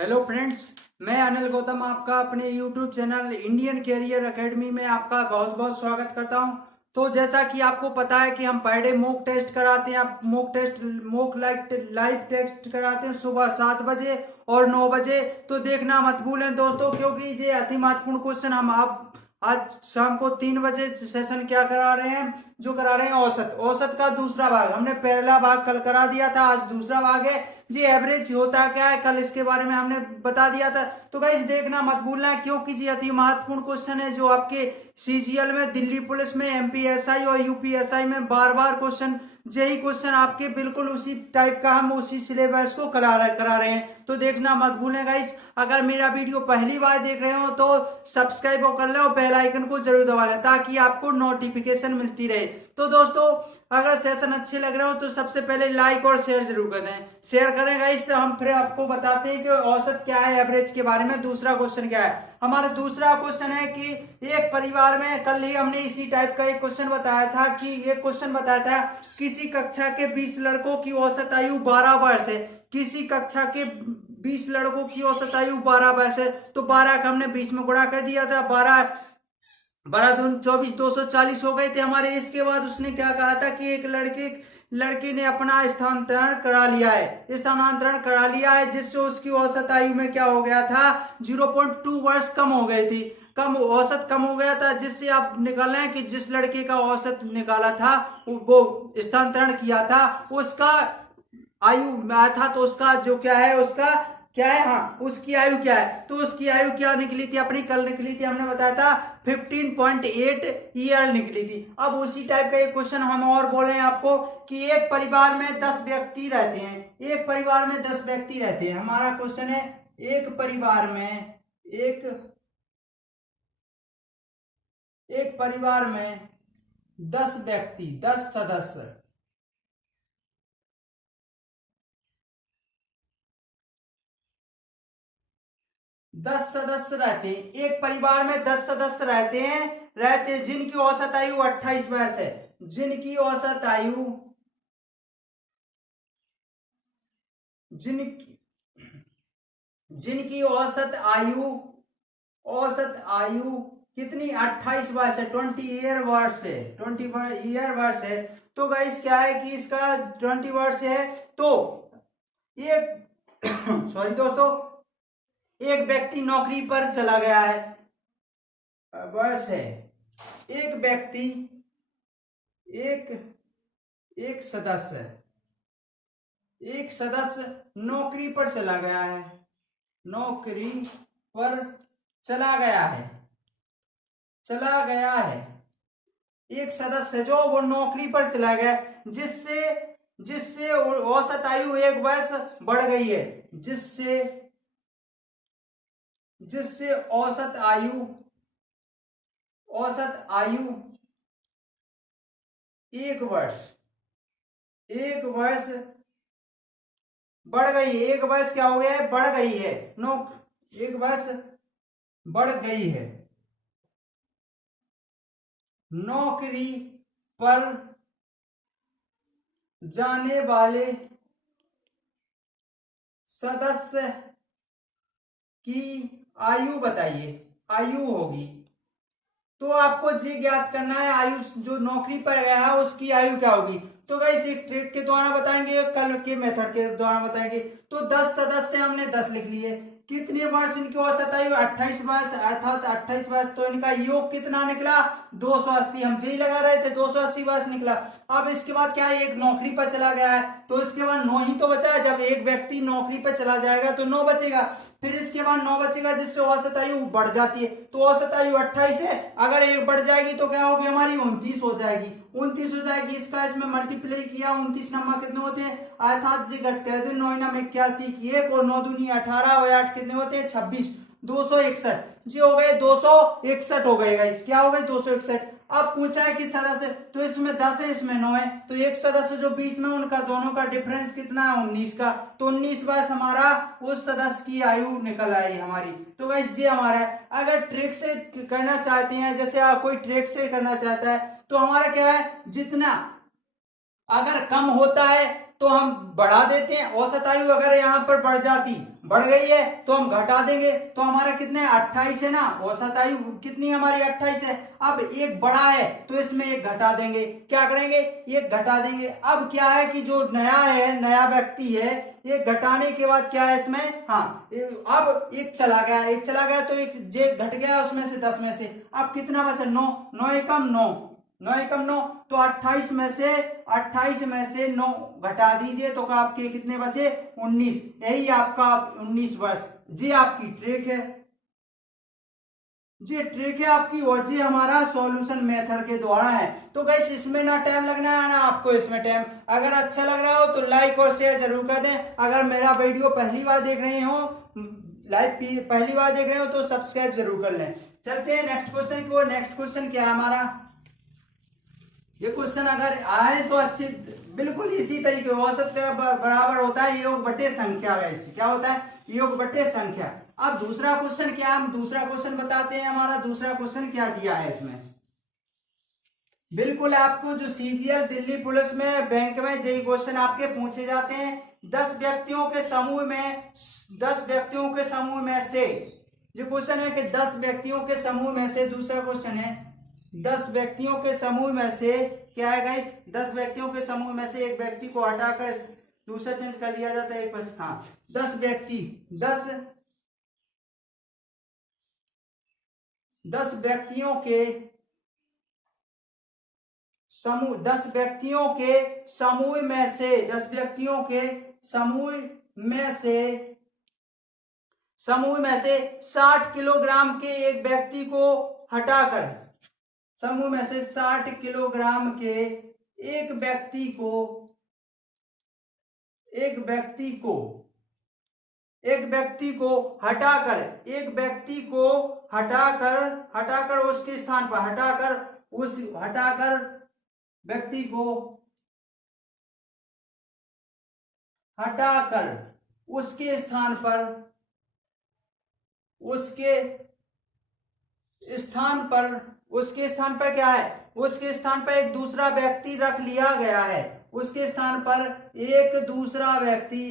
Hello friends, मैं अनिल गौतम आपका अपने YouTube channel Indian career academy में आपका बहुत बहुत स्वागत करता हूं। तो जैसा कि आपको पता है कि हम पर डे मॉक टेस्ट कराते हैं, मॉक लाइव टेस्ट कराते हैं सुबह 7 बजे और 9 बजे। तो देखना मत भूलें दोस्तों, क्योंकि ये अति महत्वपूर्ण क्वेश्चन हम आप आज शाम को 3 बजे सेशन क्या करा रहे हैं, जो करा रहे हैं औसत औसत का दूसरा भाग। हमने पहला भाग कल करा दिया था, आज दूसरा भाग है। जी एवरेज होता क्या है, कल इसके बारे में हमने बता दिया था। तो गाइस देखना मत भूलना, क्योंकि जी अति महत्वपूर्ण क्वेश्चन है जो आपके सीजीएल में, दिल्ली पुलिस में, एमपीएसआई और यूपीएसआई में बार बार क्वेश्चन, यही क्वेश्चन आपके बिल्कुल उसी टाइप का हम उसी सिलेबस को करा रहे हैं। तो देखना मत भूलें गाइस। अगर मेरा वीडियो पहली बार देख रहे हो तो सब्सक्राइब कर लें और बेल आइकन को जरूर दबा लें ताकि आपको नोटिफिकेशन मिलती रहे। तो दोस्तों, अगर सेशन अच्छे लग रहे हो तो सबसे पहले लाइक और शेयर जरूर कर दें। शेयर करें गाइस। हम फिर आपको बताते हैं कि औसत क्या है, एवरेज के बारे में। दूसरा क्वेश्चन क्या है हमारा? दूसरा क्वेश्चन है कि एक परिवार में, कल ही हमने इसी टाइप का एक क्वेश्चन बताया था कि एक क्वेश्चन बताया था, किसी कक्षा के 20 लड़कों की औसत आयु 12 वर्ष है। किसी कक्षा के 20 लड़कों की औसत आयु 12 वर्ष है। तो 12 का हमने बीच में गुणा कर दिया था, 12 12 दून 24, 240 हो गए थे हमारे। इसके बाद उसने क्या कहा था कि एक लड़की ने अपना स्थानांतरण करा लिया है, जिससे उसकी औसत आयु में क्या हो गया था, 0.2 वर्ष कम हो गई थी। औसत कम हो गया था, जिससे आप निकाल रहे हैं कि जिस लड़के का औसत निकाला था, वो स्थानांतरण किया था, उसका आयु में आया था। तो उसका जो क्या है, उसका क्या है, हाँ उसकी आयु क्या है। तो उसकी आयु क्या निकली थी अपनी? कल निकली थी, हमने बताया था 15.8 ईयर निकली थी। अब उसी टाइप का एक क्वेश्चन हम और बोल रहे हैं आपको कि एक परिवार में 10 व्यक्ति रहते हैं। एक परिवार में 10 व्यक्ति रहते हैं। हमारा क्वेश्चन है एक परिवार में एक परिवार में 10 व्यक्ति, 10 सदस्य, 10 सदस्य रहते हैं। एक परिवार में 10 सदस्य रहते हैं जिनकी औसत आयु 28 वर्ष है। जिनकी औसत आयु जिनकी जिनकी औसत आयु कितनी? 28 वर्ष है, 20 ईयर वर्ष है। तो गाइस क्या है कि इसका 20 वर्ष है। तो एक सॉरी दोस्तों, एक व्यक्ति नौकरी पर चला गया है, वर्ष है। एक व्यक्ति, एक एक सदस्य एक सदस्य नौकरी पर चला गया है, नौकरी पर चला गया है। एक सदस्य जो वो नौकरी पर चला गया, जिससे जिससे औसत आयु 1 वर्ष बढ़ गई है। जिससे जिससे औसत आयु 1 वर्ष बढ़ गई है। 1 वर्ष क्या हो गया है? बढ़ गई है। 1 वर्ष बढ़ गई है। नौकरी पर जाने वाले सदस्य की आयु बताइए। आयु होगी, तो आपको ये ज्ञात करना है आयु, जो नौकरी पर गया है उसकी आयु क्या होगी। तो गाइस एक ट्रिक के द्वारा बताएंगे, कल के मेथड के द्वारा बताएंगे। तो 10 सदस्य हमने 10 लिख लिए। कितने वर्ष इनकी औसत आयु? 28 वर्ष, अर्थात 28 वर्ष। तो इनका योग कितना निकला? 280। हम यही लगा रहे थे, 280 वर्ष निकला। अब इसके बाद क्या है, एक नौकरी पर चला गया है, तो इसके बाद 9 ही तो बचा है। जब एक व्यक्ति नौकरी पर चला जाएगा तो 9 बचेगा। फिर इसके बाद 9 बचेगा, जिससे औसत आयु बढ़ जाती है। तो औसत आयु 28 है, अगर एक बढ़ जाएगी तो क्या होगी हमारी? 29 हो जाएगी। 29 हो जाएगी, इसका इसमें मल्टीप्लाई किया, 29 नंबर कितने होते हैं? अर्थात जी घट कह दे, 9 नाम 81 की 1 और 9 दूनी 18 और 8 कितने होते हैं? 26। 261 जी हो गए, 261 हो गए गाइस। क्या हो गए? 261। अब पूछा है कि सदस्य, तो इसमें 10 है, इसमें 9 है, तो एक सदस्य जो बीच में, उनका दोनों का डिफरेंस कितना है? 19 का। तो 19 वर्ष हमारा उस सदस्य की आयु निकल आई हमारी। तो गाइस ये हमारा है। अगर ट्रिक से करना चाहते हैं, जैसे आप कोई ट्रिक से करना चाहता है, तो हमारा क्या है, जितना अगर कम होता है तो हम बढ़ा देते हैं। औसत आयु अगर यहाँ पर बढ़ गई है तो हम घटा देंगे, तो हमारा कितने 28 है ना, औसत आयु कितनी हमारी 28 है। अब एक बड़ा है तो इसमें एक घटा देंगे, क्या करेंगे, एक घटा देंगे। अब क्या है कि जो नया है, नया व्यक्ति है, एक घटाने के बाद क्या है इसमें, हाँ अब एक चला गया तो एक जे घट गया उसमें से 10 में से, अब कितना बचा 9, 9 एकम 9, 9 एकम 9, तो 28 में से 9 घटा दीजिए तो आपके कितने बचे 19, यही आपका 19 वर्ष। जी आपकी ट्रिक है, जी ट्रिक है आपकी, और जी हमारा सॉल्यूशन मेथड के द्वारा है। तो गाइस इसमें ना टाइम लगना है ना आपको इसमें टाइम। अगर अच्छा लग रहा हो तो लाइक और शेयर जरूर कर दें। अगर मेरा वीडियो पहली बार देख रहे हो, पहली बार देख रहे हो तो सब्सक्राइब जरूर कर लें। चलते हैं नेक्स्ट क्वेश्चन की ओर। नेक्स्ट क्वेश्चन क्या है हमारा, ये क्वेश्चन अगर आए तो अच्छे, बिल्कुल इसी तरीके, औसत का बराबर होता है योग बटे संख्या। गाइस क्या होता है, योग बटे संख्या। अब दूसरा क्वेश्चन क्या, हम दूसरा क्वेश्चन बताते हैं। हमारा दूसरा क्वेश्चन क्या दिया है इसमें, बिल्कुल आपको जो सीजीएल दिल्ली पुलिस में, बैंक में यही क्वेश्चन आपके पूछे जाते हैं। 10 व्यक्तियों के समूह में से, जो क्वेश्चन है कि 10 व्यक्तियों के समूह में से, दूसरा क्वेश्चन है 10 व्यक्तियों के समूह में से क्या है गाइस, 10 व्यक्तियों के समूह में से एक व्यक्ति को हटाकर दूसरा चेंज कर लिया जाता है। एक बस, हाँ 10 व्यक्ति, 10 व्यक्तियों के समूह, 10 व्यक्तियों के समूह में से, 10 व्यक्तियों के समूह में से 60 किलोग्राम के एक व्यक्ति को हटाकर, समूह में से 60 किलोग्राम के एक व्यक्ति को हटाकर उसके स्थान पर, उसके स्थान पर क्या है, उसके स्थान पर एक दूसरा व्यक्ति रख लिया गया है। उसके स्थान पर एक दूसरा व्यक्ति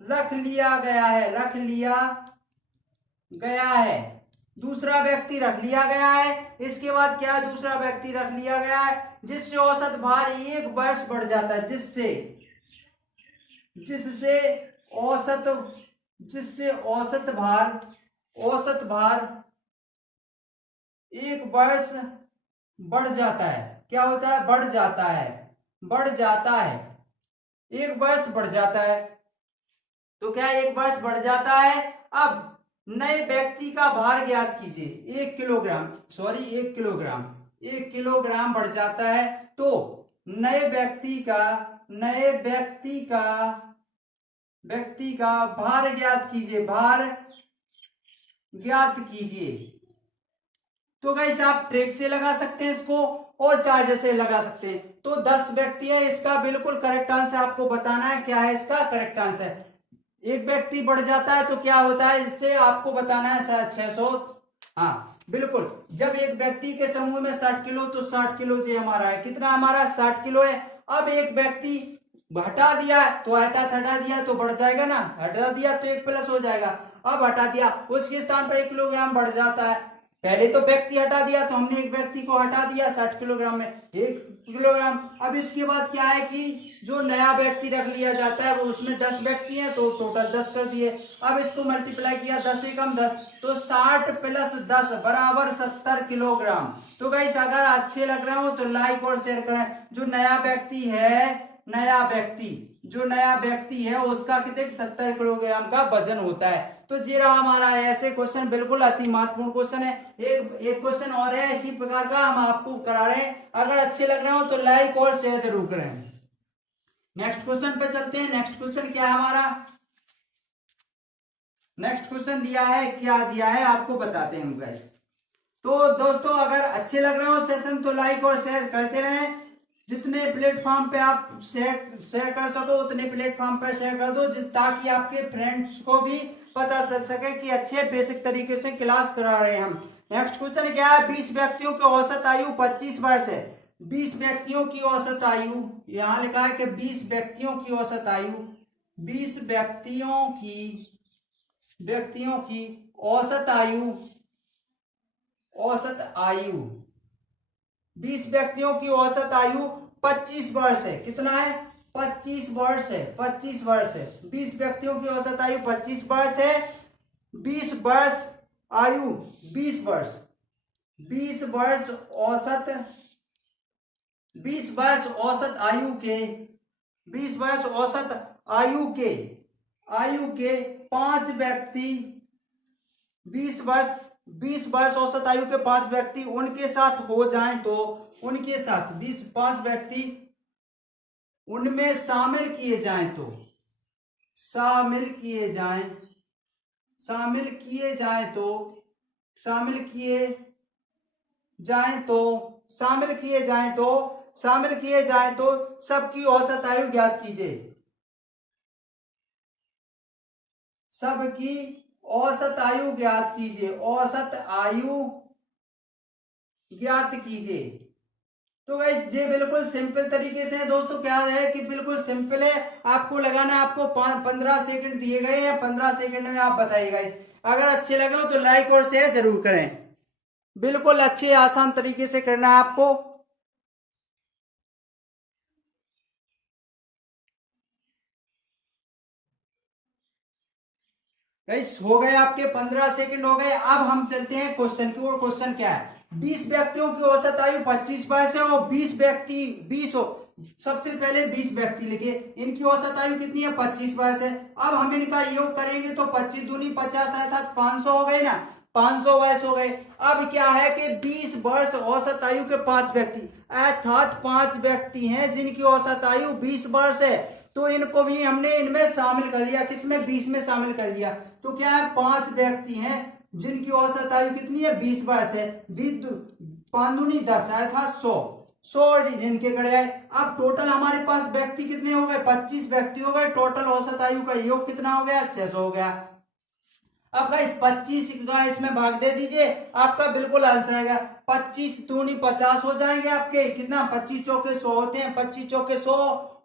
रख लिया गया है। दूसरा व्यक्ति रख लिया गया है। इसके बाद क्या, दूसरा व्यक्ति रख लिया गया है जिससे औसत भार 1 वर्ष बढ़ जाता है, जिससे औसत भार 1 वर्ष बढ़ जाता है। क्या होता है, बढ़ जाता है 1 वर्ष बढ़ जाता है। तो क्या 1 वर्ष बढ़ जाता है। अब नए व्यक्ति का भार ज्ञात कीजिए। 1 किलोग्राम बढ़ जाता है। तो नए व्यक्ति का भार ज्ञात कीजिए। तो गाइस आप ट्रिक से लगा सकते हैं इसको और चार्ज से लगा सकते हैं। तो 10 व्यक्ति है, इसका बिल्कुल करेक्ट आंसर आपको बताना है। क्या है इसका करेक्ट आंसर, एक व्यक्ति बढ़ जाता है तो क्या होता है, इससे आपको बताना है 600। हाँ बिल्कुल, जब एक व्यक्ति के समूह में 60 किलो, तो 60 किलो जो हमारा है, कितना हमारा 60 किलो है। अब एक व्यक्ति हटा दिया तो हटा दिया तो बढ़ जाएगा ना, हटा दिया तो 1 प्लस हो जाएगा। अब हटा दिया, उसके स्थान पर 1 किलोग्राम बढ़ जाता है। पहले तो व्यक्ति हटा दिया, तो हमने एक व्यक्ति को हटा दिया 60 किलोग्राम में 1 किलोग्राम। अब इसके बाद क्या है कि जो नया व्यक्ति रख लिया जाता है वो, उसमें 10 व्यक्ति हैं तो टोटल 10 कर दिए। अब इसको मल्टीप्लाई किया 10 एकम 10, तो 60 प्लस 10 बराबर 70 किलोग्राम। तो गाइस अगर अच्छे लग रहे हो तो लाइक और शेयर करें। जो नया व्यक्ति है उसका कितने 70 किलोग्राम का वजन होता है। तो ये रहा हमारा ऐसे क्वेश्चन, बिल्कुल अति महत्वपूर्ण क्वेश्चन है। एक क्वेश्चन और है इसी प्रकार का, हम आपको करा रहे हैं। अगर अच्छे लग रहे हो तो लाइक और शेयर जरूर करें। नेक्स्ट क्वेश्चन पे चलते हैं। नेक्स्ट क्वेश्चन क्या है हमारा, नेक्स्ट क्वेश्चन दिया है, क्या दिया है आपको बताते हैं हम गाइस। तो दोस्तों अगर अच्छे लग रहे हो सेशन तो लाइक और शेयर करते रहें। जितने प्लेटफॉर्म पे आप शेयर कर सको उतने प्लेटफॉर्म पे शेयर कर दो, ताकि आपके फ्रेंड्स को भी पता चल सके कि अच्छे बेसिक तरीके से क्लास करा रहे हैं हम। नेक्स्ट क्वेश्चन क्या है, 20 व्यक्तियों की औसत आयु 25 वर्ष है। 20 व्यक्तियों की औसत आयु, यहां लिखा है कि 20 व्यक्तियों की औसत आयु, 20 व्यक्तियों की औसत आयु, औसत आयु 20 व्यक्तियों की औसत आयु 25 वर्ष है। कितना है? 25 वर्ष है। 25 वर्ष है। 20 व्यक्तियों की औसत आयु 25 वर्ष है। 20 वर्ष आयु 20 वर्ष 20 वर्ष औसत 20 वर्ष औसत आयु के 20 वर्ष औसत आयु के 5 व्यक्ति 20 वर्ष औसत आयु के 5 व्यक्ति उनके साथ हो जाएं तो उनके साथ 5 व्यक्ति उनमें शामिल किए जाएं तो शामिल किए जाएं तो सबकी औसत आयु ज्ञात कीजिए। सबकी औसत आयु ज्ञात कीजिए। औसत आयु ज्ञात कीजिए। तो गाइस ये बिल्कुल सिंपल तरीके से है दोस्तों। क्या है कि बिल्कुल सिंपल है। आपको लगाना, आपको 15 सेकंड दिए गए हैं। 15 सेकंड में आप बताइएगा। अगर अच्छे लगे हो तो लाइक और शेयर जरूर करें। बिल्कुल अच्छे आसान तरीके से करना है आपको। गाइस हो गए आपके 15 सेकंड हो गए। अब हम चलते हैं क्वेश्चन की ओर। क्वेश्चन क्या है? 20 व्यक्तियों की औसत आयु 25 वर्ष है और 20 हो। सबसे पहले 20 व्यक्ति लिखिए, इनकी औसत आयु कितनी है? 25 वर्ष है। अब हम इनका योग करेंगे तो 25 दूनी 50 अर्थात 500 हो गए ना। 500 वर्ष हो गए। अब क्या है कि 20 वर्ष औसत आयु के 5 व्यक्ति अर्थात 5 व्यक्ति हैं जिनकी औसत आयु 20 वर्ष है। तो इनको भी हमने इनमें शामिल कर लिया। किसमें? 20 में शामिल कर लिया। तो क्या है? 5 व्यक्ति हैं जिनकी औसत आयु कितनी है? 20 वर्ष है। 5 दूनी 10 अर्थात 100 जिनके गड़े आए। अब टोटल हमारे पास व्यक्ति कितने हो गए? 25 व्यक्ति हो गए। टोटल औसत आयु का योग कितना हो गया? 600 हो गया। अब गाइस 25 का इसमें भाग दे दीजिए, आपका बिल्कुल आंसर आएगा। 25 दूनी 50 हो जाएंगे आपके। कितना? 25 चौके 100 होते हैं। 25 चौके 100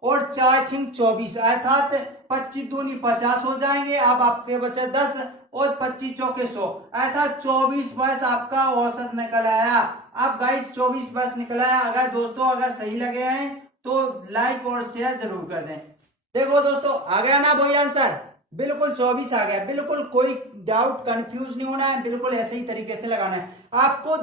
और 4 छिंग 24 अर्थात 25 दूनी 50 हो जाएंगे। अब आपके बचे 10 और 25 चौके 100 अर्थात 24 वर्ष आपका औसत निकल आया। अब गाइस 24 वर्ष निकल आया। अगर दोस्तों अगर सही लगे हैं तो लाइक और शेयर जरूर कर दें। देखो दोस्तों आ गया ना वही आंसर? बिल्कुल 24 आ गया। बिल्कुल कोई डाउट कंफ्यूज नहीं होना है। बिल्कुल ऐसे ही तरीके से लगाना है आपको।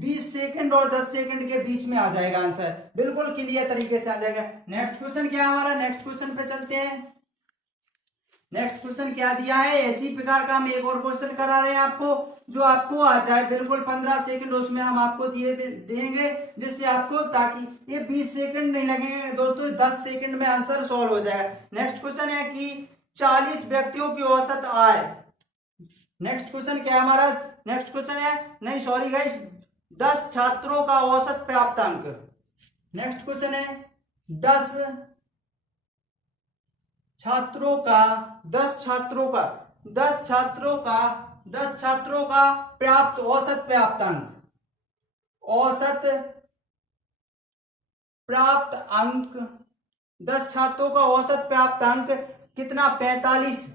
20 सेकंड और 10 सेकंड के बीच में आ जाएगा आंसर। बिल्कुल क्लियर तरीके से आ जाएगा। नेक्स्ट क्वेश्चन क्या है हमारा? नेक्स्ट क्वेश्चन पे चलते हैं। नेक्स्ट क्वेश्चन क्या दिया है? इसी प्रकार का हम एक और क्वेश्चन करा रहे हैं आपको, जो आपको आ जाए। बिल्कुल 15 सेकंड उसमें हम आपको देंगे जिससे आपको, ताकि ये 20 सेकंड नहीं लगेंगे दोस्तों, 10 सेकंड में आंसर सॉल्व हो जाएगा। नेक्स्ट क्वेश्चन है कि 40 व्यक्तियों की औसत आय। नेक्स्ट क्वेश्चन क्या है हमारा? नेक्स्ट क्वेश्चन है, नहीं सॉरी गाइस, 10 छात्रों का औसत प्राप्तांक। नेक्स्ट क्वेश्चन है 10 छात्रों का प्राप्त औसत प्राप्तांक। औसत प्राप्त अंक 10 छात्रों का औसत प्राप्तांक कितना? 45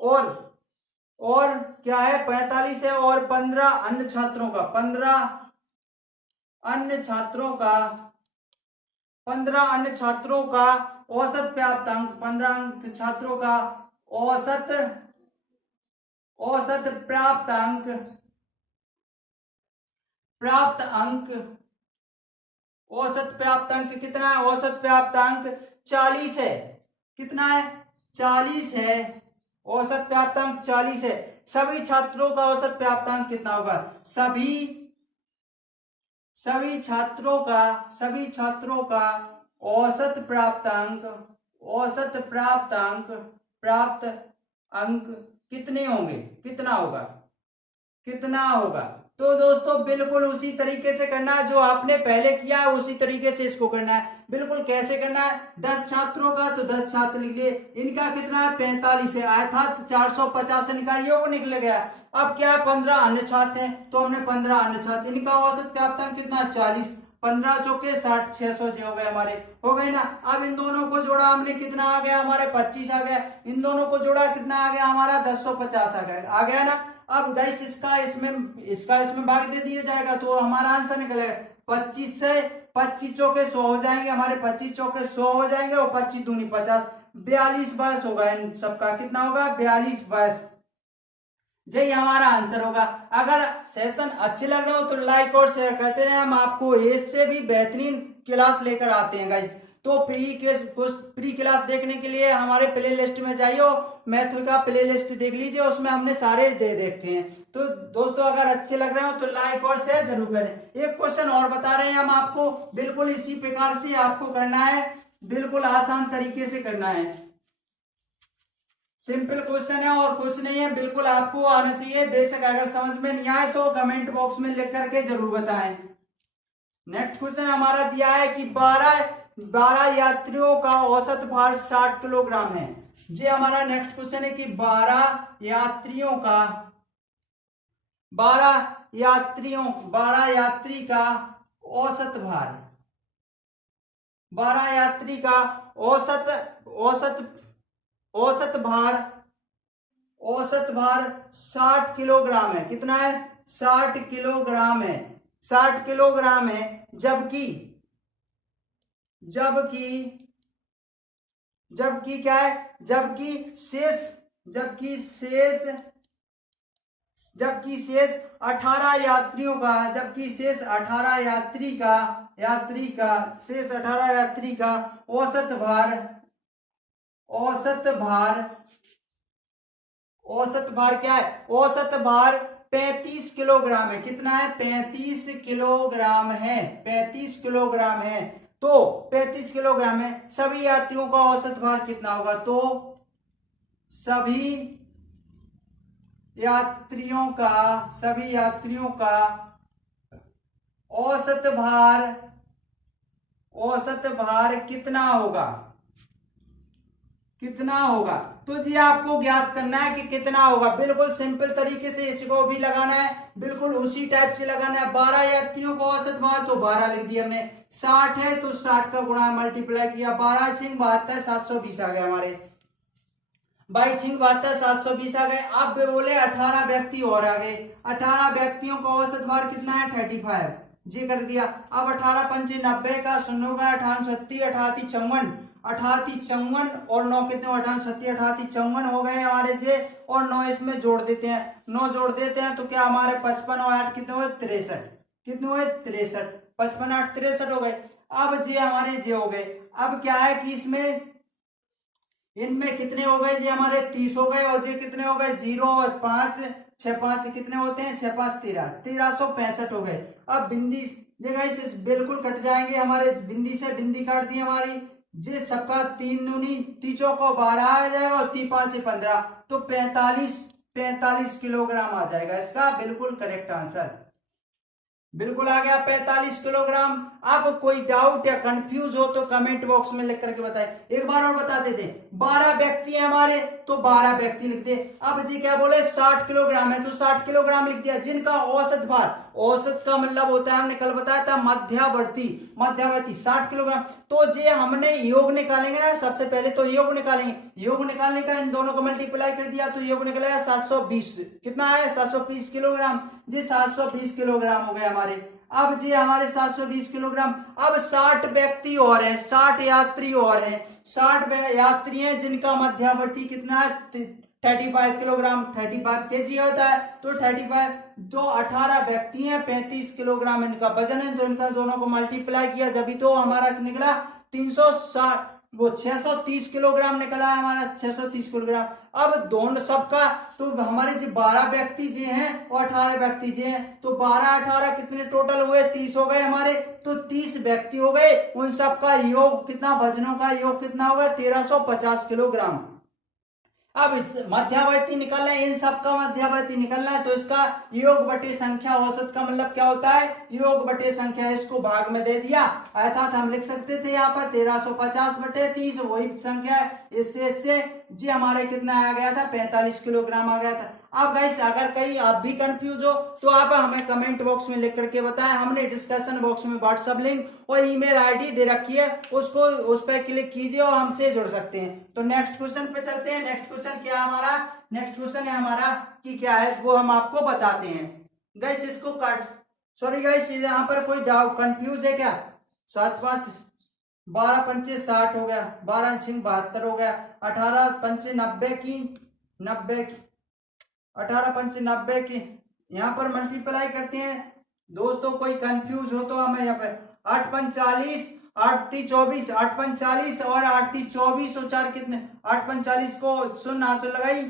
और क्या है? 45 है और 15 अन्य छात्रों का 15 अन्य छात्रों का औसत प्राप्तांक 15 छात्रों का औसत प्राप्त अंक औसत प्राप्तांक कितना है? औसत प्राप्तांक 40 है। कितना है? 40 है। औसत प्राप्तांक 40 है। सभी छात्रों का औसत प्राप्तांक कितना होगा? सभी छात्रों का औसत प्राप्त अंक कितने होंगे? कितना होगा? तो दोस्तों बिल्कुल उसी तरीके से करना है जो आपने पहले किया है, उसी तरीके से इसको करना है। बिल्कुल कैसे करना है, 10 छात्रों का तो 10 छात्र लिख लिए, इनका कितना है 45 है, अर्थात 450 इनका योग निकल गया। अब क्या है 15 अन्य छात्र हैं तो हमने 15 अन्य छात्र, इनका औसत प्राप्तांक कितना 40, 15 चौके 60, 600 हो गए हमारे, हो गए ना। अब इन दोनों को जोड़ा हमने, कितना आ गया हमारे 25 आ गया, इन दोनों को जोड़ा कितना आ गया हमारा 1050 आ गया ना। अब गाइस इसका इसमें भाग दे दिया जाएगा तो हमारा आंसर निकलेगा 25 से 25 चौके 100 हो जाएंगे हमारे, 25 चौके 100 हो जाएंगे और 25 दूनी 50, 42 22 होगा इन सबका, कितना होगा 42 22, यही हमारा आंसर होगा। अगर सेशन अच्छे लग रहे हो तो लाइक और शेयर करते रहे, हम आपको इससे भी बेहतरीन क्लास लेकर आते हैं गाइस। तो प्री क्लास देखने के लिए हमारे प्ले लिस्ट में जाइए, मैथ का प्ले लिस्ट देख लीजिए, उसमें हमने सारे दे रखे हैं। तो दोस्तों अगर अच्छे लग रहे हो तो लाइक और शेयर जरूर करें। एक क्वेश्चन और बता रहे हैं हम आपको, बिल्कुल इसी प्रकार से आपको करना है, बिल्कुल आसान तरीके से करना है, सिंपल क्वेश्चन है और कुछ नहीं है, बिल्कुल आपको आना चाहिए। बेशक अगर समझ में नहीं आए तो कमेंट बॉक्स में लिख करके जरूर बताएं। नेक्स्ट क्वेश्चन हमारा दिया है कि 12 यात्रियों का औसत भार 60 किलोग्राम है। ये हमारा नेक्स्ट क्वेश्चन है कि 12 यात्री का औसत भार, 12 यात्री का औसत भार 60 किलोग्राम है। कितना है 60 किलोग्राम है, 60 किलोग्राम है, जबकि क्या है, जबकि शेष 18 यात्रियों का, शेष 18 यात्री का औसत भार क्या है, औसत भार 35 किलोग्राम है। कितना है 35 किलोग्राम है, 35 किलोग्राम है। तो 35 किलोग्राम है, सभी यात्रियों का औसत भार कितना होगा, तो सभी यात्रियों का औसत भार कितना होगा। तो जी आपको ज्ञात करना है कि कितना होगा, बिल्कुल सिंपल तरीके से इसको भी लगाना है, बिल्कुल उसी टाइप से लगाना है। 12 यात्रियों को औसत भार तो 12 लिख दिया हमने, 60 है तो 60 का गुणा मल्टीप्लाई किया, 12 छिंग 72 720 आ गए हमारे, 22 छिंग 72 720 आ गए। अब बोले 18 व्यक्ति और आ गए, 18 व्यक्तियों का औसत भार कितना है 35, जी कर दिया। अब 18 पंचे 90 का, शून्य का 58 36 88 54 और 9 कितने 58 36 88 54 हो गए हमारे जे, और 9 इसमें जोड़ देते हैं, 9 जोड़ देते हैं तो क्या हमारे 55 और 8 कितने हुए 63, कितने हुए 63, 55 8 63 हो गए। अब जे हमारे जे हो गए। अब क्या है कि इनमें कितने हो गए जी हमारे 30 हो गए, और जे कितने हो गए 0 और 5 6 5 कितने होते हैं 6 5 13 1365 हो गए। अब बिंदी जगह इस बिल्कुल कट जाएंगे हमारे, बिंदी से बिंदी काट दी हमारी, जे सबका 3 दूनी 3 को 12 आ जाएगा और 3 5 से 15, तो 45 किलोग्राम आ जाएगा इसका बिल्कुल करेक्ट आंसर, बिल्कुल आ गया 45 किलोग्राम। अब कोई डाउट या कंफ्यूज हो तो कमेंट बॉक्स में लिख करके बताएं। एक बार और बता देते हैं, 12 व्यक्ति हैं हमारे तो 12 व्यक्ति लिख दे। अब जी क्या बोले 60 किलोग्राम है तो 60 किलोग्राम लिख दिया, जिनका औसत भार, औसत का मतलब होता है हमने कल बताया था मध्यावर्ती 60 किलोग्राम। तो जे हमने योग निकालेंगे ना, सबसे पहले तो योग निकालेंगे, योग निकालने का इन दोनों को मल्टीप्लाई कर दिया तो योग निकलेगा 720, कितना है 720 किलोग्राम, जी 720 किलोग्राम हो गए हमारे। अब जी हमारे 720 किलोग्राम। अब 60 व्यक्ति और हैं, 60 यात्री और हैं, 60 यात्री हैं जिनका मध्यावर्ती कितना है 35 किलोग्राम, 35 केजी होता है तो 35, तो 18 व्यक्ति हैं 35 किलोग्राम इनका वजन है, तो इनका दोनों को मल्टीप्लाई किया जब तो हमारा निकला 360, वो 630 किलोग्राम निकला है हमारा, 630 किलोग्राम। अब दोनों सबका तो हमारे जो 12 व्यक्ति जी हैं और 18 व्यक्ति जी हैं, तो 12 18 कितने टोटल हुए 30 हो गए हमारे, तो 30 व्यक्ति हो गए, उन सबका योग कितना, वजनों का योग कितना होगा 1350 किलोग्राम। अब मध्यावर्ती निकलना है, इन सब का मध्यावर्ती निकलना है, तो इसका योग बटे संख्या औसत का मतलब क्या होता है, योग बटे संख्या। इसको भाग में दे दिया, अर्थात हम लिख सकते थे यहाँ पर 1350 बटे 30, वही संख्या है। इससे जी हमारे कितना आ गया था, 45 किलोग्राम आ गया था। अब गाइस अगर कहीं आप भी कंफ्यूज हो तो आप हमें कमेंट बॉक्स में लिख करके बताएं, हमने डिस्कशन बॉक्स में व्हाट्सएप लिंक और ईमेल आईडी दे रखी है, उसको उस पर क्लिक कीजिए और हमसे जुड़ सकते हैं। तो नेक्स्ट क्वेश्चन पे चलते हैं। नेक्स्ट क्वेश्चन क्या है हमारा, नेक्स्ट क्वेश्चन है हमारा कि क्या है वो हम आपको बताते हैं। गाइस इसको काट, सॉरी गाइस यहाँ पर कोई डाउट कंफ्यूज है क्या, 7 5 12 पंचे 60 हो गया, 12 6 72 हो गया, 18 पंचे 90 की 90 की 18 पंचे 90 की यहाँ पर मल्टीप्लाई करते हैं। दोस्तों कोई कंफ्यूज हो तो हमें यहाँ पे 8 पंच 40, 8 3 24, 8 पंच 40 और 8 3 24 और 4 कितने, 8 पंच 40 को शून्य हाथ से लगाई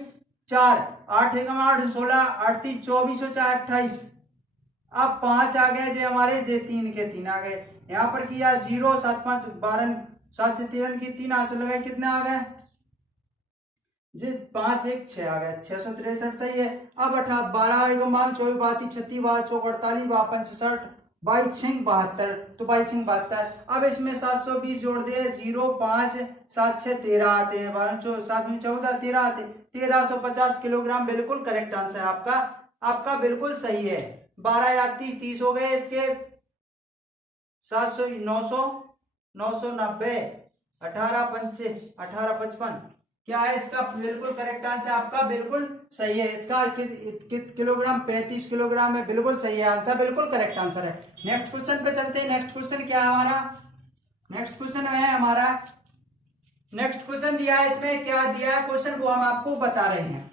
4, 8 एकम 8 16, 8 3 24 और 4 28। अब 5 आ गए जे हमारे, जे 3 के 3 आ गए। यहाँ पर किया 0 7 5 12, 7 से 13 की 3 हाथ से लगाई, कितने आ गए जी 5 1 6 आ गया, 663 सही है। अब 18 12 1 मान 24 32 36 12 48 52 65 22 6 72, तो 22 6 72। अब इसमें 720 जोड़ दिए, 0 5 7 6 13 आते हैं, 12 7 में 14 13 आते, 1350 किलोग्राम बिल्कुल करेक्ट आंसर आपका, आपका बिल्कुल सही है। 12 या 30 हो गए इसके, 700 900 990, 18 पंचे 18 55 क्या है इसका बिल्कुल करेक्ट आंसर, आपका बिल्कुल सही है। इसका किलोग्राम 35 किलोग्राम है, बिल्कुल सही है आंसर, बिल्कुल करेक्ट आंसर है। नेक्स्ट क्वेश्चन पे चलते हैं। नेक्स्ट क्वेश्चन क्या है हमारा, नेक्स्ट क्वेश्चन है हमारा, नेक्स्ट क्वेश्चन दिया है, इसमें क्या दिया है क्वेश्चन वो हम आपको बता रहे हैं।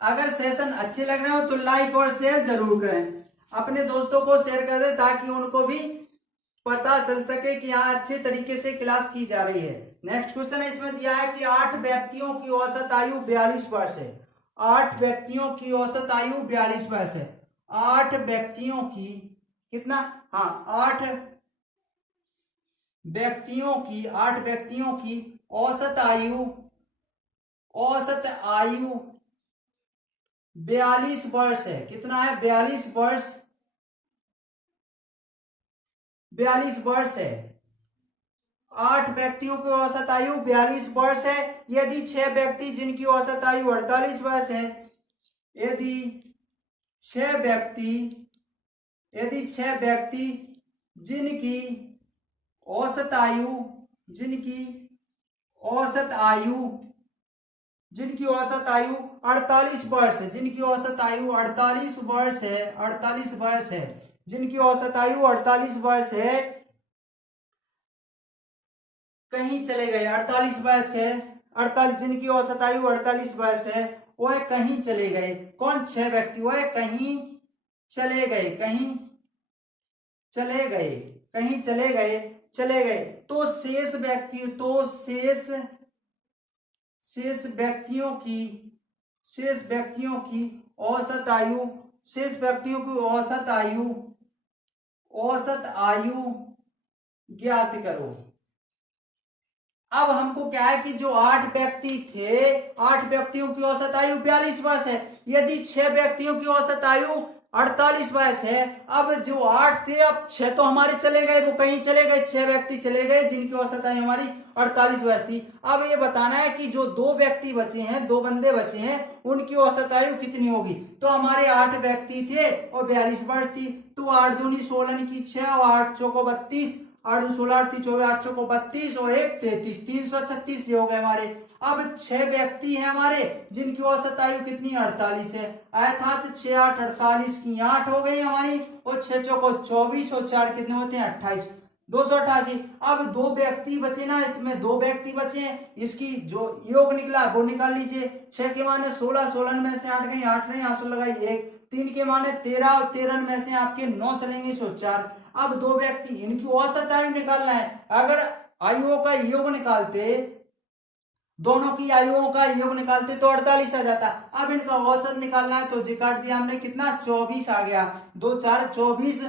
अगर सेशन अच्छे लग रहे हो तो लाइक और शेयर जरूर करें, अपने दोस्तों को शेयर कर दें ताकि उनको भी पता चल सके कि यहाँ अच्छे तरीके से क्लास की जा रही है। नेक्स्ट क्वेश्चन है, इसमें दिया है कि 8 व्यक्तियों की औसत आयु 42 वर्ष है। 8 व्यक्तियों की औसत आयु 42 वर्ष है। 8 व्यक्तियों की कितना, हाँ 8 व्यक्तियों की, 8 व्यक्तियों की औसत आयु, औसत आयु 42 वर्ष है। कितना है, 42 वर्ष, 42 वर्ष है। 8 व्यक्तियों की औसत आयु 42 वर्ष है। यदि 6 व्यक्ति जिनकी औसत आयु 48 वर्ष है, यदि 6 व्यक्ति, यदि 6 व्यक्ति जिनकी औसत आयु, जिनकी औसत आयु, जिनकी औसत आयु 48 वर्ष है, जिनकी औसत आयु 48 वर्ष है, 48 वर्ष है, जिनकी औसत आयु 48 वर्ष है, कहीं चले गए, 48 वर्ष है, 48 जिनकी औसत आयु 48 वर्ष है, वह कहीं चले गए। कौन, 6 व्यक्ति वह कहीं चले गए, कहीं चले गए, कहीं चले गए, चले गए, तो शेष व्यक्ति, तो शेष व्यक्तियों की, शेष व्यक्तियों की औसत आयु, शेष व्यक्तियों की औसत आयु, औसत आयु ज्ञात करो। अब हमको क्या है कि जो 8 व्यक्ति थे, 8 व्यक्तियों की औसत आयु 42 वर्ष है, यदि 6 व्यक्तियों की औसत आयु 48 वर्ष है। अब जो 8 थे, अब 6 तो हमारे चले गए, वो कहीं चले गए, 6 व्यक्ति चले गए जिनकी औसत आयु हमारी 48 वर्ष थी। अब ये बताना है कि जो 2 व्यक्ति बचे हैं, 2 बंदे बचे हैं, उनकी औसत आयु कितनी होगी। तो हमारे 8 व्यक्ति थे और 42 वर्ष थी, तो 8 दूनी 16 की 6 और 8 चौको 32, 8 16 8 24 8 चौको 32 और 1 33, 336 ये हो गए हमारे। अब 6 व्यक्ति हैं हमारे जिनकी औसत आयु कितनी 48 है, अर्थात 6 8 48 की 8 हो गई हमारी, और 6 चौको 24 और 4 कितने होते हैं 28, 288। अब 2 व्यक्ति बचे ना, इसमें 2 व्यक्ति बचे हैं, इसकी जो योग निकला वो निकाल लीजिए। 6 के माने 16, 16 में से 8 गई, 8 नहीं आंसू लगाई 1, 3 के माने 13 और 13 में से आपके 9 चलेंगे, 4। अब 2 व्यक्ति, इनकी औसत आयु निकालना है। अगर आयुओं का योग निकालते, दोनों की आयुओं का योग निकालते तो 48 आ जाता। अब इनका औसत निकालना है, तो जी काट दिया हमने, कितना 24 आ गया, 2 4 24,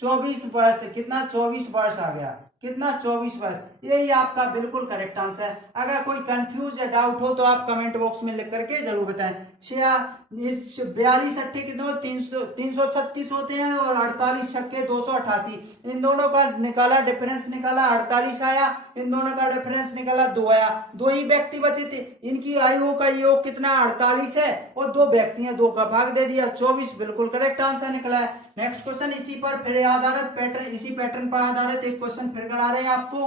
24 वर्ष, कितना 24 वर्ष आ गया। कितना 24 वर्ष। यही आपका बिल्कुल करेक्ट आंसर है। अगर कोई कंफ्यूज या डाउट हो तो आप कमेंट बॉक्स में लिख करके जरूर बताएं। 42 अट्ठे कितने 336 होते हैं और 48 छक्के 288। इन दोनों का निकाला, डिफरेंस निकाला, 48 आया। इन दोनों का डिफरेंस निकाला 2 आया। 2 ही व्यक्ति बचे थे। इनकी आयुओं का योग कितना 48 है और 2 व्यक्ति हैं, 2 का भाग दे दिया 24। बिल्कुल करेक्ट आंसर निकला है। नेक्स्ट क्वेश्चन इसी पर फिर आधारित पैटर्न, इसी पैटर्न पर आधारित एक क्वेश्चन फिर करा रहे हैं आपको,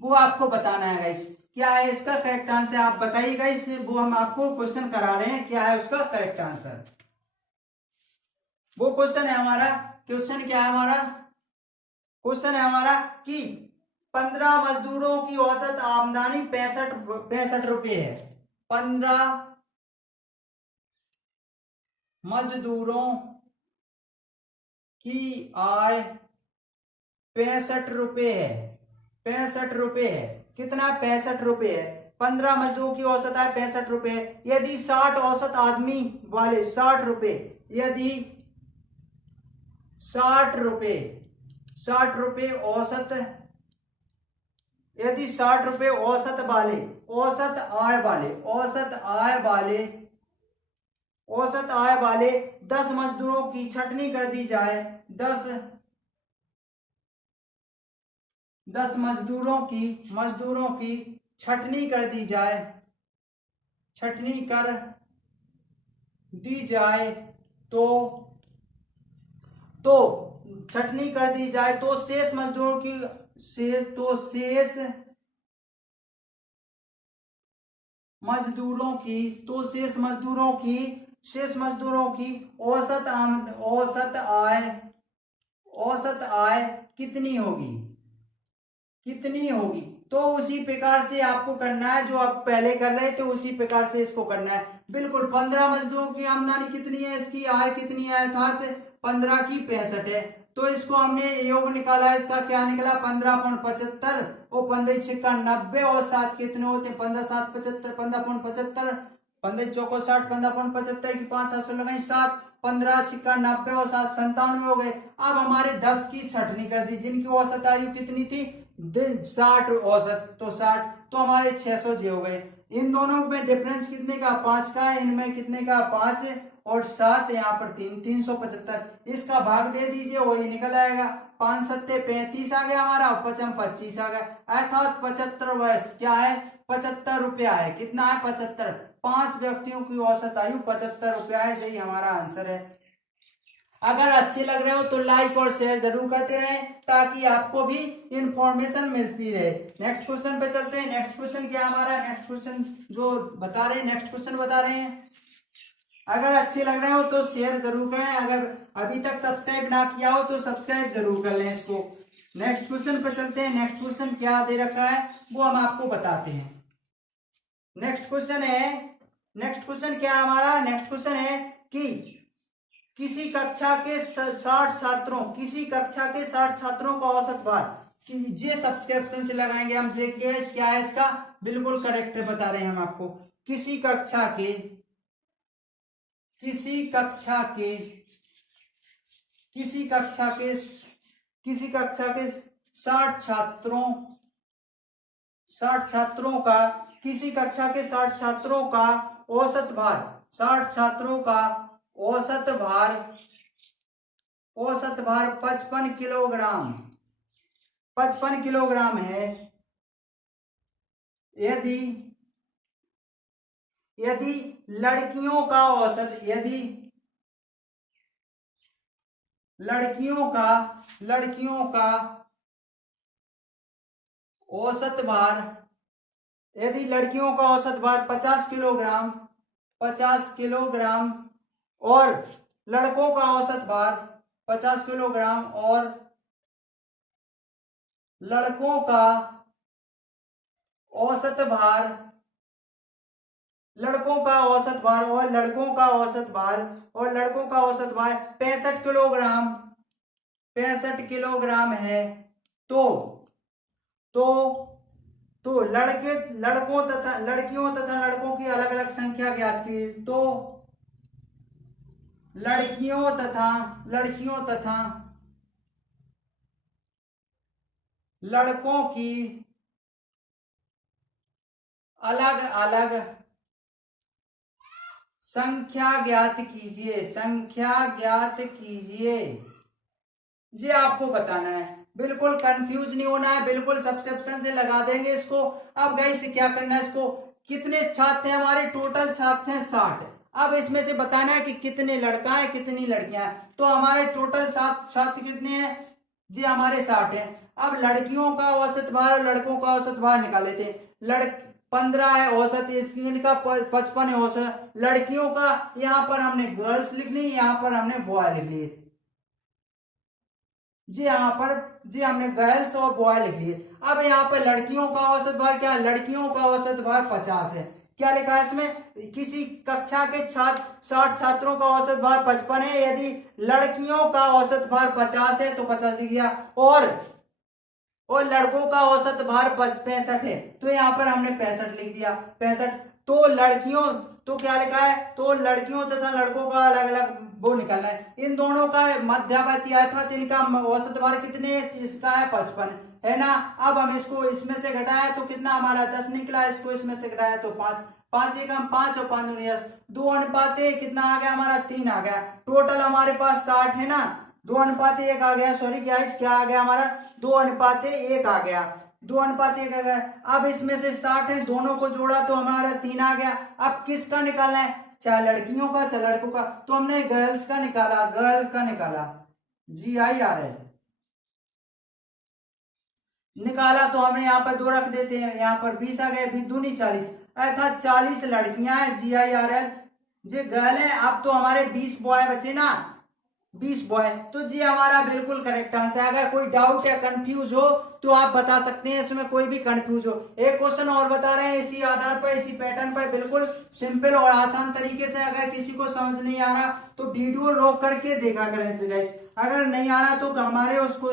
वो आपको बताना है गाइस क्या है इसका करेक्ट आंसर। आप बताइए गाइस, वो हम आपको क्वेश्चन करा रहे हैं, क्या है उसका करेक्ट आंसर। वो क्वेश्चन है हमारा, क्वेश्चन क्या है हमारा, क्वेश्चन है हमारा कि 15 मजदूरों की औसत आमदनी 65 रुपए है। 15 मजदूरों की आय 65 रुपए है। 65 रुपए है। कितना 65 रुपए है। 15 मजदूरों की औसत आय 65 रुपए। यदि 60 औसत आदमी वाले 60 रुपए, यदि 60 रुपए, 60 रुपए औसत, यदि 60 रुपए औसत वाले, औसत आय वाले, औसत आय वाले, औसत आय वाले 10 मजदूरों की छटनी कर दी जाए, 10 मजदूरों की छटनी कर दी जाए, छटनी कर दी जाए तो छटनी कर दी जाए तो शेष मजदूरों की शेष मजदूरों की औसत आय कितनी होगी, तो उसी प्रकार से आपको करना है जो आप पहले कर रहे थे, उसी प्रकार से इसको करना है। बिल्कुल 15 मजदूरों की आमदनी कितनी है, इसकी आय कितनी है, अर्थात 15 की 65 है। तो इसको हमने योग निकाला, इसका क्या निकला 15.75 और 15 छिक्का 90 और 7 कितने होते हैं 15 7 75, 15.75, 15 चौको 60, 15.75 की 5 700 लगाई 7, 15 छिक्का 90 और 7 97 हो गए। अब हमारे 10 की छटनी कर दी, जिनकी औसत आयु कितनी थी 60 औसत, तो 60, तो हमारे 600 जे हो गए। इन दोनों में डिफरेंस कितने का 5 का है, इनमें कितने का 5 और 7, यहाँ पर 375। इसका भाग दे दीजिए, वही निकल आएगा। 5 सत्ते 35 आ गया हमारा, 55 25 आ गया, अर्थात 75 वर्ष क्या है 75 रुपया है। कितना है 75। 5 व्यक्तियों की औसत आयु 75 रुपया है। यही हमारा आंसर है। अगर अच्छे लग रहे हो तो लाइक और शेयर जरूर करते रहें ताकि आपको भी इंफॉर्मेशन मिलती रहे। नेक्स्ट क्वेश्चन पे चलते हैं। नेक्स्ट क्वेश्चन क्या हमारा, नेक्स्ट क्वेश्चन जो बता रहे हैं, नेक्स्ट क्वेश्चन बता रहे हैं। अगर अच्छे लग रहे हो तो शेयर जरूर करें, अगर अभी तक सब्सक्राइब ना किया हो तो सब्सक्राइब जरूर कर लें इसको। नेक्स्ट क्वेश्चन पे चलते हैं। नेक्स्ट क्वेश्चन क्या दे रखा है वो हम आपको बताते हैं। नेक्स्ट क्वेश्चन है, नेक्स्ट क्वेश्चन क्या है हमारा, नेक्स्ट क्वेश्चन है कि किसी कक्षा के 60 छात्रों, किसी कक्षा के 60 छात्रों का औसत भार, कि जे सब्सक्रिप्शन से लगाएंगे हम, देखिए क्या है इसका, बिल्कुल करेक्ट बता रहे हैं हम आपको। किसी कक्षा के 60 छात्रों, 60 छात्रों का, किसी कक्षा के 60 छात्रों का औसत भार, 60 छात्रों का औसत भार 55 किलोग्राम, 55 किलोग्राम है। यदि लड़कियों का औसत, यदि लड़कियों का औसत भार, यदि लड़कियों का औसत भार 50 किलोग्राम, 50 किलोग्राम और लड़कों का औसत भार 50 किलोग्राम और लड़कों का औसत भार, लड़कों का औसत भार और लड़कों का औसत भार और लड़कों का औसत भार 65 किलोग्राम, 65 किलोग्राम है। तो लड़कों तथा लड़कियों तथा लड़कों की अलग अलग संख्या ज्ञात की। तो लड़कियों तथा लड़कों की अलग अलग संख्या ज्ञात कीजिए, संख्या ज्ञात कीजिए। ये आपको बताना है, बिल्कुल कंफ्यूज नहीं होना है, बिल्कुल सबसे ऑप्शन से लगा देंगे इसको। अब गाइस क्या करना है, इसको कितने छात्र हैं हमारे, टोटल छात्र हैं 60। अब इसमें से बताना है कि कितने लड़का है कितनी लड़कियां हैं। तो हमारे टोटल 7 छात्र कितने हैं जी, हमारे 60 हैं। अब लड़कियों का औसत भार और लड़कों का औसत भार निकाल लेते हैं। 15 है औसत, इनका 55 है औसत। लड़कियों का यहाँ पर हमने गर्ल्स लिख ली, यहाँ पर हमने बॉय लिख लिए जी, यहाँ पर जी हमने गर्ल्स और बॉय लिख लिए। अब यहाँ पर लड़कियों का औसत भार क्या है, लड़कियों का औसत भार 50 है। क्या लिखा है इसमें, किसी कक्षा के छात्र 60 छात्रों का औसत भार 55 है, यदि लड़कियों का औसत भार 50 है तो 50 लिख दिया, और लड़कों का औसत भार 65 है, तो यहाँ पर हमने 65 लिख दिया, 65। तो लड़कियों, तो क्या लिखा है, तो लड़कियों तथा लड़कों का अलग अलग वो निकालना है। इन दोनों का मध्यवर्ती अर्थात इनका औसत भार कितने, इसका है 55 है ना। अब हम इसको इसमें से घटाया तो कितना हमारा 10 निकला, इसको इसमें से घटाया तो 5, 5 एक हम 5 और 5 दूनी 10, 2 अनुपात कितना आ गया हमारा 3 आ गया। टोटल हमारे पास 60 है ना, 2 अनुपात 1 आ गया, सॉरी गाइस क्या आ गया हमारा 2 अनुपात 1 आ गया, 2 अनुपात 1 आ गया। अब इसमें से 60 है, दोनों को जोड़ा तो हमारा 3 आ गया। अब किसका निकालना है, चाहे लड़कियों का चाहे लड़कों का, तो हमने गर्ल्स का निकाला, गर्ल का निकाला, GIRL निकाला। तो हमने यहाँ पर 2 रख देते हैं, यहाँ पर 20 आ गए, 20 दूनी 40, अर्थात 40 लड़कियां हैं GIRL, जे गर्ल है। अब तो हमारे 20 बॉय बचे ना, 20 बॉय, तो जी हमारा बिल्कुल करेक्ट आंसर। अगर कोई डाउट या कंफ्यूज हो तो आप बता सकते हैं, इसमें कोई भी कंफ्यूज हो। एक क्वेश्चन और बता रहे हैं इसी आधार पर, इसी पैटर्न पर, बिल्कुल सिंपल और आसान तरीके से। अगर किसी को समझ नहीं आ रहा तो वीडियो रोक करके देखा करें गाइस। अगर नहीं आ रहा तो हमारे उसको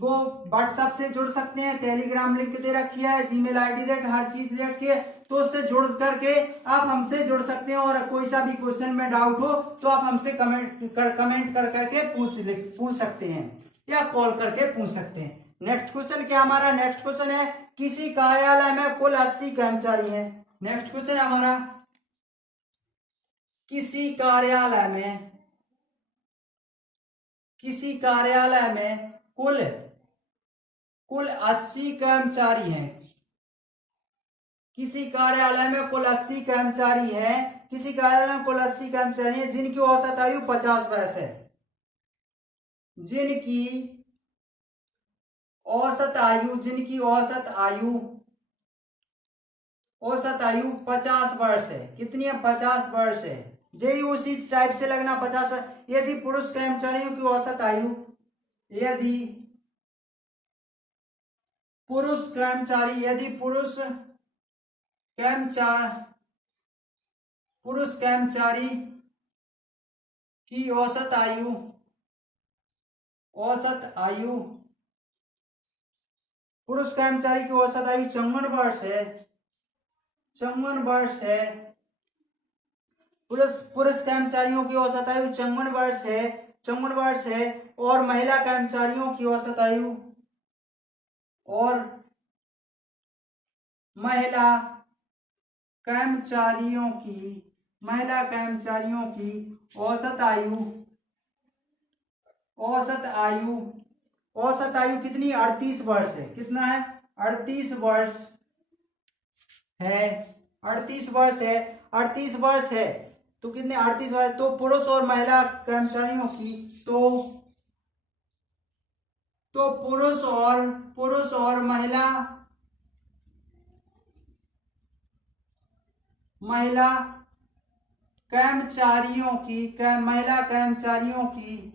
वो व्हाट्सएप से जुड़ सकते हैं, टेलीग्राम लिंक दे रखी है, जीमेल आईडी दे, हर चीज दे रखी है, तो उससे जुड़ करके आप हमसे जुड़ सकते हैं। और कोई सा भी क्वेश्चन में डाउट हो तो आप हमसे कमेंट कर करके पूछ सकते हैं, या कॉल करके पूछ सकते हैं। नेक्स्ट क्वेश्चन क्या हमारा, नेक्स्ट क्वेश्चन है किसी कार्यालय में कुल 80 कर्मचारी हैं। नेक्स्ट क्वेश्चन है हमारा, किसी कार्यालय में कुल 80 कर्मचारी हैं। किसी कार्यालय में कुल 80 कर्मचारी हैं, किसी कार्यालय में कुल 80 कर्मचारी हैं जिनकी औसत आयु 50 वर्ष है, जिनकी औसत आयु 50 वर्ष है। कितनी है, 50 वर्ष है। जे उसी टाइप से लगना 50 वर्ष। यदि पुरुष कर्मचारियों की औसत आयु, यदि पुरुष कर्मचारी की औसत आयु 54 वर्ष है, 54 वर्ष है। पुरुष कर्मचारियों की औसत आयु 54 वर्ष है, 54 वर्ष है। और महिला कर्मचारियों की औसत आयु, और महिला कर्मचारियों की औसत आयु कितनी, 38 वर्ष है। कितना है, 38 वर्ष है, 38 वर्ष है, 38 वर्ष है। तो कितने, 38 वर्ष। तो पुरुष और महिला कर्मचारियों की, तो पुरुष और महिला कर्मचारियों की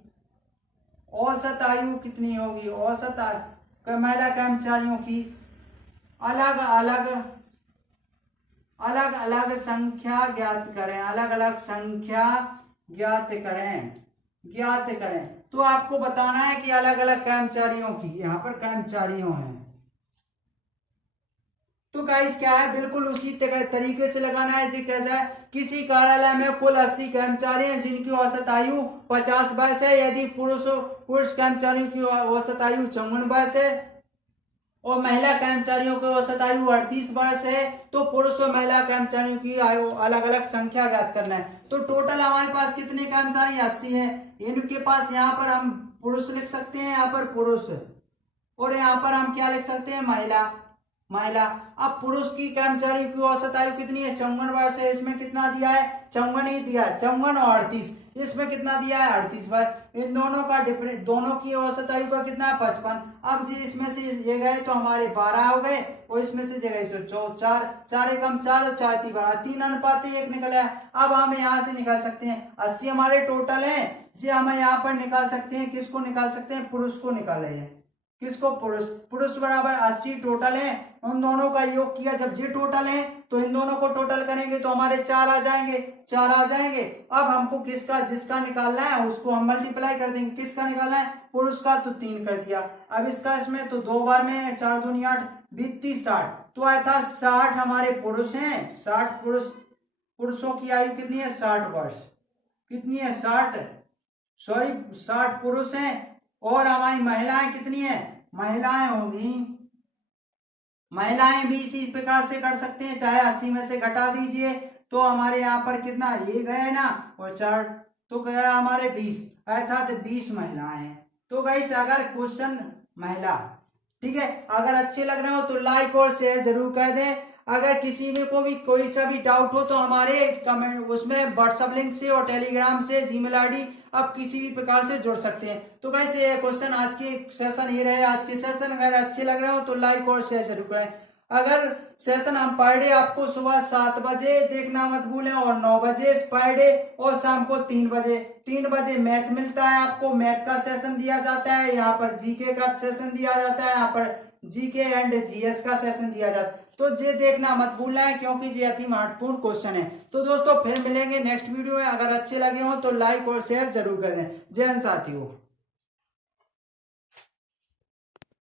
औसत आयु कितनी होगी, महिला कर्मचारियों की अलग अलग संख्या ज्ञात करें। तो आपको बताना है कि अलग अलग कर्मचारियों की, यहाँ पर कर्मचारियों हैं। तो गाइस क्या है, बिल्कुल उसी तरीके से लगाना है जी। कैसा है, किसी कार्यालय में कुल 80 कर्मचारी हैं जिनकी औसत आयु 50 वर्ष है, यदि पुरुष कर्मचारियों की औसत आयु 54 वर्ष है, और महिला कर्मचारियों की औसत आयु 38 वर्ष है। तो पुरुष और महिला कर्मचारियों की आयु अलग अलग संख्या ज्ञात करना है। तो टोटल हमारे पास कितने कर्मचारी 80 है। इनके पास यहाँ पर हम पुरुष लिख सकते हैं, यहाँ पर पुरुष, और यहाँ पर हम क्या लिख सकते हैं, महिला। महिला। अब पुरुष की कर्मचारी की औसत आयु कितनी है, 54 वर्ष है। इसमें कितना दिया है, 54 ही दिया है, 54 और 38, इसमें कितना दिया है, 38 वर्ष। इन दोनों का डिफरेंस, दोनों की औसत आयु का कितना है, 55। अब जी इसमें से ये गए तो हमारे 12 हो गए, और इसमें से गए तो 4, 4 एकम 4 और 4 12, 3 अनुपात 1 निकला है। अब हम यहाँ से निकाल सकते हैं 80 हमारे टोटल है जी, हम यहाँ पर निकाल सकते हैं, किसको निकाल सकते हैं, पुरुष को निकाले हैं। किसको, पुरुष। पुरुष बराबर 80 टोटल है, उन दोनों का योग किया, जब ये टोटल है तो इन दोनों को टोटल करेंगे तो हमारे 4 आ जाएंगे, 4 आ जाएंगे। अब हमको किसका, जिसका निकालना है उसको हम मल्टीप्लाई कर देंगे। किसका निकालना है, पुरुष का, तो 3 कर दिया। अब इसका इसमें तो 2 बार में 4 दूनी 8, 32 60, तो आया था 60 हमारे पुरुष हैं, 60 पुरुष। पुरुषों की आयु कितनी है, 60 वर्ष। कितनी है, 60 पुरुष हैं। और हमारी महिलाएं कितनी है, महिलाएं होंगी, महिलाएं भी इसी प्रकार से कर सकते हैं, चाहे 80 में से घटा दीजिए तो हमारे यहाँ पर कितना, ये गए ना, और 4 तो गया हमारे 20, अर्थात 20 महिलाएं हैं। तो गाइस अगर क्वेश्चन महिला, ठीक है, अगर अच्छे लग रहे हो तो लाइक और शेयर जरूर कर दें। अगर किसी में को भी कोई सा भी डाउट हो तो हमारे कमेंट उसमें व्हाट्सएप लिंक से और टेलीग्राम से जीमेल आईडी आप किसी भी प्रकार से जुड़ सकते हैं। तो गाइस ये क्वेश्चन आज के सेशन ये रहे। आज के सेशन अगर अच्छे लग रहे हो तो लाइक और शेयर जरूर करें। अगर सेशन हम पर डे आपको सुबह 7 बजे देखना मत भूलें, और 9 बजे पर डे, और शाम को 3 बजे। 3 बजे मैथ मिलता है आपको, मैथ का सेशन दिया जाता है, यहाँ पर जीके का सेशन दिया जाता है, यहाँ पर जीके एंड जीएस का सेशन दिया जाता है। तो ये देखना मत भूलना है, क्योंकि ये अति महत्वपूर्ण क्वेश्चन है। तो दोस्तों फिर मिलेंगे नेक्स्ट वीडियो में। अगर अच्छे लगे हो तो लाइक और शेयर जरूर कर दें। जय हिंद साथियों।